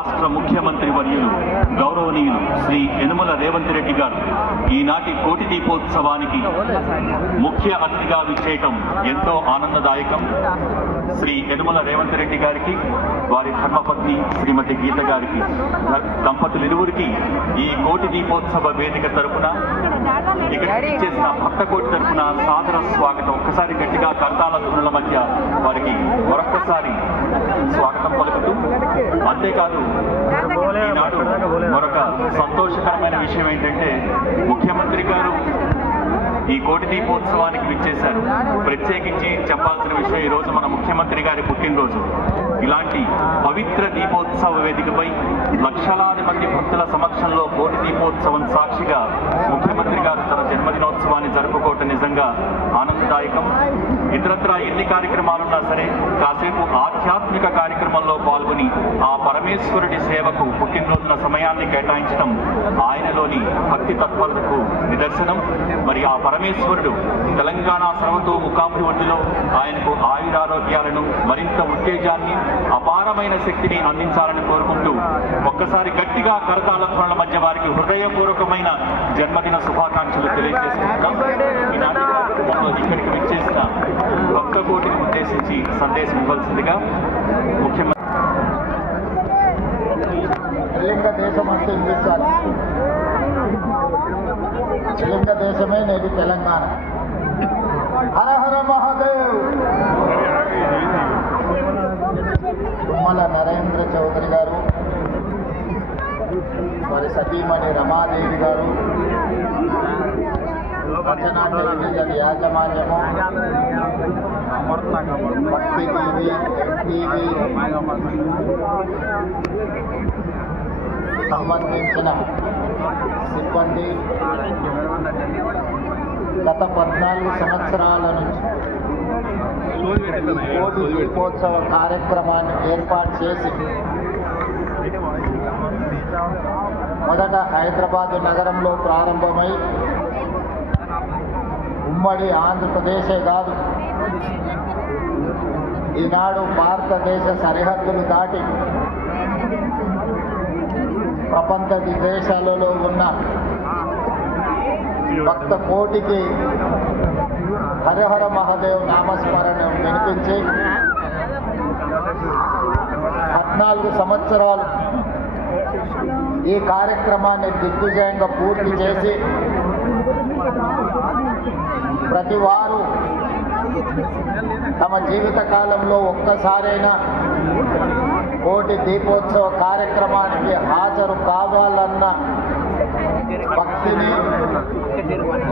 రాష్ట్ర ముఖ్యమంత్రి వర్యులు గౌరవనీయులు శ్రీ యనుమల రేవంత్ రెడ్డి గారు ఈనాటి కోటి దీపోత్సవానికి ముఖ్య అతిథిగా విచ్చేయటం ఎంతో ఆనందదాయకం. శ్రీ యనుమల రేవంత్ రెడ్డి గారికి, వారి ధర్మపత్ని శ్రీమతి గీత గారికి, దంపతులిరువురికి ఈ కోటి దీపోత్సవ వేదిక తరపున, ఇక్కడ చేసిన భక్త కోటి తరపున సాదర స్వాగతం. ఒక్కసారి గట్టిగా కర్తాల ధ్వనుల మధ్య వారికి మరొక్కసారి స్వాగతం పలుకుతూ, అంతేకాదు ఈనాడు మరొక సంతోషకరమైన విషయం ఏంటంటే ముఖ్యమంత్రి గారు ఈ కోటి దీపోత్సవానికి విచ్చేశారు. ప్రత్యేకించి చెప్పాల్సిన విషయం, ఈ రోజు మన ముఖ్యమంత్రి గారి పుట్టినరోజు. ఇలాంటి పవిత్ర దీపోత్సవ వేదికపై లక్షలాది మంది భక్తుల సమక్షంలో కోటి దీపోత్సవం సాక్షిగా ముఖ్యమంత్రి గారు తన జన్మదినోత్సవాన్ని జరుపుకోవటం నిజంగా ఆనందదాయకం. ఇతరత్రా ఎన్ని కార్యక్రమాలున్నా సరే కాసేపు ఆధ్యాత్మిక కార్యక్రమంలో పాల్గొని ఆ పరమేశ్వరుడి సేవకు పుట్టినరోజున సమయాన్ని కేటాయించడం ఆయనలోని భక్తి తత్పరతకు నిదర్శనం. మరి ఆ పరమేశ్వరుడు తెలంగాణ సర్వతోముఖాభివృద్ధిలో ఆయనకు ఆయురారోగ్యాలను, మరింత ఉత్తేజాన్ని, అపారమైన శక్తిని అందించాలని కోరుకుంటూ ఒక్కసారి గట్టిగా కరతాళ ధ్వనుల మధ్య వారికి హృదయపూర్వకమైన జన్మదిన శుభాకాంక్షలు తెలియజేసుకుంటున్నాం. ఇక్కడికి విచ్చేసిన భక్త కోటిని ఉద్దేశించి సందేశం ఇవ్వాల్సిందిగా ముఖ్యమంత్రి. లింగ దేశమే నేటి తెలంగాణ. హర హర మహాదేవ్. తుమ్మల నరేంద్ర చౌదరి గారు, వారి సతీమణి రమాదేవి గారు, రచనా టెలివిజన్ యాజమాన్యము, భక్తి టీవీ, ఎన్టీవీ సంబంధించిన సిబ్బంది గత 14 సంవత్సరాల నుంచి కోటి దీపోత్సవ కార్యక్రమాన్ని ఏర్పాటు చేసి మొదట హైదరాబాద్ నగరంలో ప్రారంభమై ఉమ్మడి ఆంధ్రప్రదేశే కాదు, ఈనాడు భారతదేశ సరిహద్దులు దాటి ప్రపంచ దేశాలలో ఉన్న భక్త కోటికి హరిహర మహాదేవ్ నామస్మరణ వినిపించి 14 సంవత్సరాలు ఈ కార్యక్రమాన్ని దిగ్విజయంగా పూర్తి చేసి ప్రతి వారు తమ జీవిత కాలంలో ఒక్కసారైనా కోటి దీపోత్సవ కార్యక్రమానికి హాజరు కావాలన్న భక్తిని,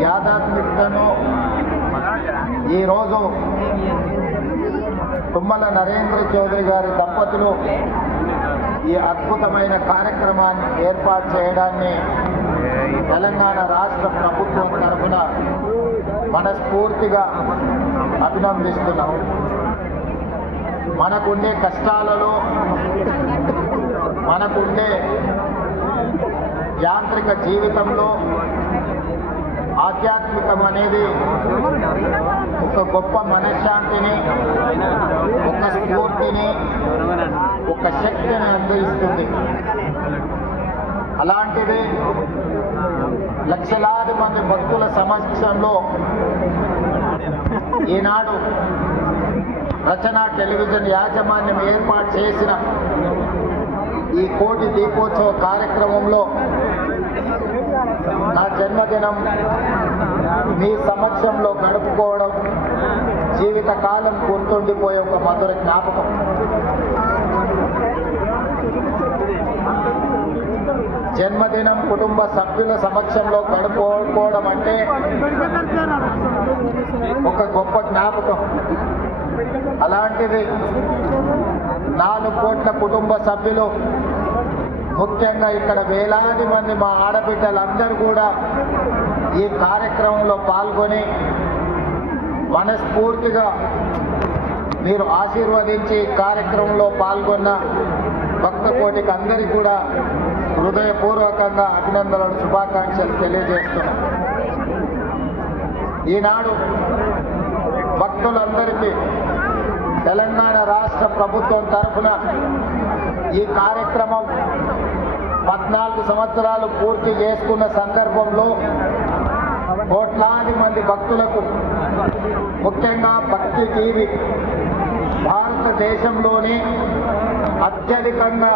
యాదాత్మికతను ఈరోజు తుమ్మల నరేంద్ర చౌదరి గారి దంపతులు ఈ అద్భుతమైన కార్యక్రమాన్ని ఏర్పాటు చేయడాన్ని తెలంగాణ రాష్ట్ర ప్రభుత్వం తరఫున మనస్ఫూర్తిగా అభినందిస్తున్నాం. మనకుండే కష్టాలలో, మనకుండే యాంత్రిక జీవితంలో ఆధ్యాత్మికం అనేది ఒక గొప్ప మనశ్శాంతిని, ఒక స్ఫూర్తిని, ఒక శక్తిని అందిస్తుంది. అలాంటిది లక్షలాది మంది భక్తుల సమక్షంలో ఈనాడు రచనా టెలివిజన్ యాజమాన్యం ఏర్పాటు చేసిన ఈ కోటి దీపోత్సవ కార్యక్రమంలో నా జన్మదినం మీ సమక్షంలో గడుపుకోవడం జీవితకాలం గుర్తుండిపోయే ఒక మధుర జ్ఞాపకం. జన్మదినం కుటుంబ సభ్యుల సమక్షంలో గడుపుకోవడం అంటే ఒక గొప్ప జ్ఞాపకం. అలాంటిది 4 కోట్ల కుటుంబ సభ్యులు, ముఖ్యంగా ఇక్కడ వేలాది మంది మా ఆడబిడ్డలందరూ కూడా ఈ కార్యక్రమంలో పాల్గొని మనస్ఫూర్తిగా మీరు ఆశీర్వదించి కార్యక్రమంలో పాల్గొన్న భక్త కోటికి అందరికీ కూడా హృదయపూర్వకంగా అభినందనలు, శుభాకాంక్షలు తెలియజేస్తున్నాం. ఈనాడు భక్తులందరికీ తెలంగాణ రాష్ట్ర ప్రభుత్వం తరఫున ఈ కార్యక్రమం 14 సంవత్సరాలు పూర్తి చేసుకున్న సందర్భంలో కోట్లాది మంది భక్తులకు, ముఖ్యంగా భక్తి టీవీ భారతదేశంలోనే అత్యధికంగా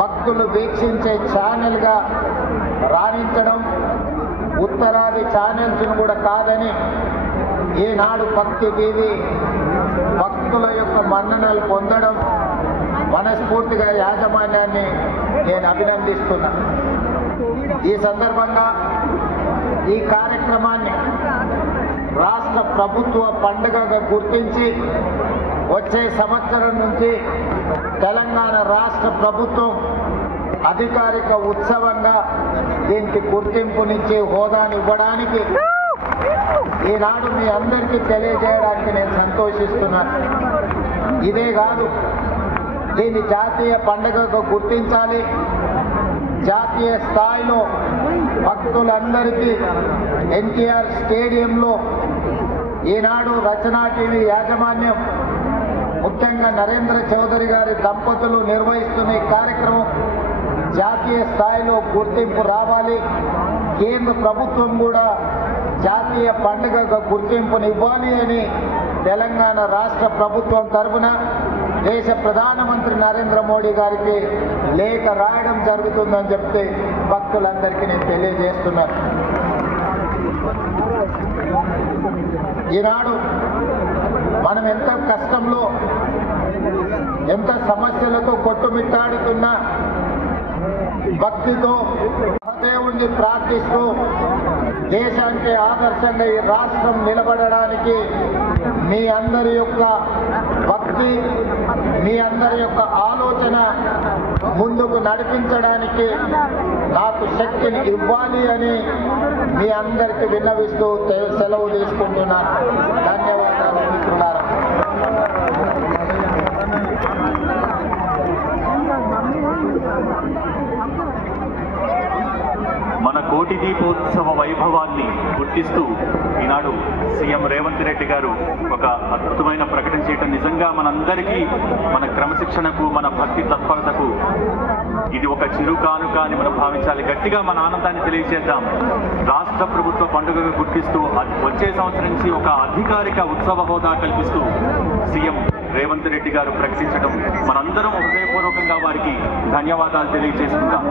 భక్తులు వీక్షించే ఛానల్గా రాణించడం, ఉత్తరాది ఛానల్స్ను కూడా కాదని ఈనాడు భక్తి టీవీ భక్తుల యొక్క మన్ననలు పొందడం మనస్ఫూర్తిగా యాజమాన్యాన్ని నేను అభినందిస్తున్నా. ఈ సందర్భంగా ఈ కార్యక్రమాన్ని రాష్ట్ర ప్రభుత్వ పండుగగా గుర్తించి వచ్చే సంవత్సరం నుంచి తెలంగాణ రాష్ట్ర ప్రభుత్వం అధికారిక ఉత్సవంగా దీనికి గుర్తింపునిచ్చి హోదాని ఇవ్వడానికి ఈనాడు మీ అందరికీ తెలియజేయడానికి నేను సంతోషిస్తున్నాను. ఇదే కాదు, దీన్ని జాతీయ పండుగగా గుర్తించాలి. జాతీయ స్థాయిలో భక్తులందరికీ ఎన్టీఆర్ స్టేడియంలో ఈనాడు రచనా టీవీ యాజమాన్యం, ముఖ్యంగా నరేంద్ర చౌదరి గారి దంపతులు నిర్వహిస్తున్న ఈ కార్యక్రమం జాతీయ స్థాయిలో గుర్తింపు రావాలి. కేంద్ర ప్రభుత్వం కూడా జాతీయ పండుగగా గుర్తింపునివ్వాలి అని తెలంగాణ రాష్ట్ర ప్రభుత్వం తరఫున దేశ ప్రధానమంత్రి నరేంద్ర మోడీ గారికి లేఖ రాయడం జరుగుతుందని చెప్తే భక్తులందరికీ నేను తెలియజేస్తున్నాను. ఈనాడు మనం ఎంత కష్టంలో, ఎంత సమస్యలతో కొట్టుమిట్టాడుతున్నా భక్తితో దేవుణ్ణి ప్రార్థిస్తూ దేశానికి ఆదర్శంగా ఈ రాష్ట్రం నిలబడడానికి మీ అందరి యొక్క భక్తి, మీ అందరి యొక్క ఆలోచన ముందుకు నడిపించడానికి నాకు శక్తిని ఇవ్వాలి అని మీ అందరికీ విన్నవిస్తూ సెలవు తీసుకుంటున్నాను. ధన్యవాదాలు మిత్రులారా. మన కోటి దీపోత్సవ వైభవాన్ని గుర్తిస్తూ ఈనాడు సీఎం రేవంత్ రెడ్డి గారు ఒక అద్భుతమైన ప్రకటన చేయడం నిజంగా మనందరికీ, మన క్రమశిక్షణకు, మన భక్తి తత్పరతకు ఇది ఒక చిరు కానుక అని మనం భావించాలి. గట్టిగా మన ఆనందాన్ని తెలియజేద్దాం. రాష్ట్ర ప్రభుత్వ పండుగగా గుర్తిస్తూ వచ్చే సంవత్సరం నుంచి ఒక అధికారిక ఉత్సవ హోదా కల్పిస్తూ సీఎం రేవంత్ రెడ్డి గారు ప్రకటించడం మనందరం హృదయపూర్వకంగా వారికి ధన్యవాదాలు తెలియజేసుకుందాం.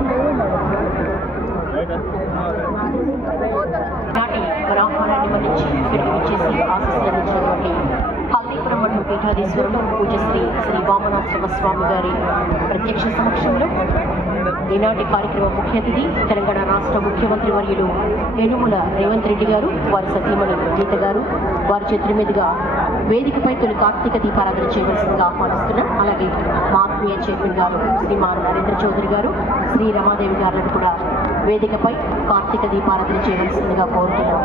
నాటి బ్రాహ్మణాన్ని మన్నించి విడిపించేసి ఆశీస్సులనిచ్చినటువంటి హల్దీపురం మఠం పీఠాధీశ్వరులు పూజశ్రీ శ్రీ వామనాశ్రమ స్వామి గారి ప్రత్యక్ష సమక్షంలో ఈనాటి కార్యక్రమ ముఖ్య అతిథి తెలంగాణ రాష్ట్ర ముఖ్యమంత్రి వర్యులు యనుమల రేవంత్ రెడ్డి గారు, వారి సతీమణి గీత గారు, వారి చేతుల మీదుగా వేదికపై తొలి కార్తీక దీపారాధన చేయవలసిందిగా ఆహ్వానిస్తున్నాం. అలాగే మా ఆత్మీయ చైర్మన్ గారు శ్రీ మారు నరేంద్ర చౌదరి గారు, శ్రీ రమాదేవి గారులను కూడా వేదికపై కార్తీక దీపారాధన చేయవలసిందిగా కోరుతున్నాం.